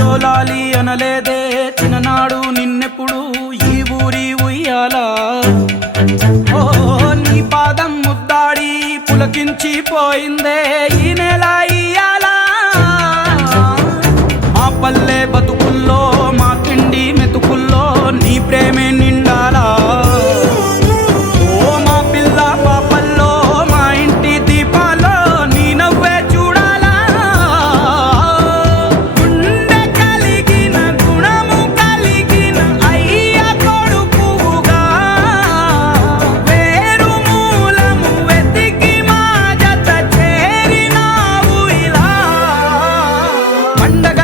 జోలాలి అనలేదే చిన్ననాడు నిన్నెప్పుడు ఈ ఊరి ఉయ్యాలా. ఓ నీ పాదం ముద్దాడి పులకించి పోయిందే ఈ నెల ఇయ్యాలా. మా పల్లె బతుకుల్లో మా తిండి మెతుకుల్లో నీ ప్రేమే నిండాలా. ఓ మా పిల్ల పాపల్లో మా ఇంటి దీపాల్లో నీ నవ్వే చూడాలా. గుండె కలిగిన గుణము కలిగిన అయ్య కొడుకుగా వేరు మూలము వెతికి మా జత చేరినావు ఇలా. పండగ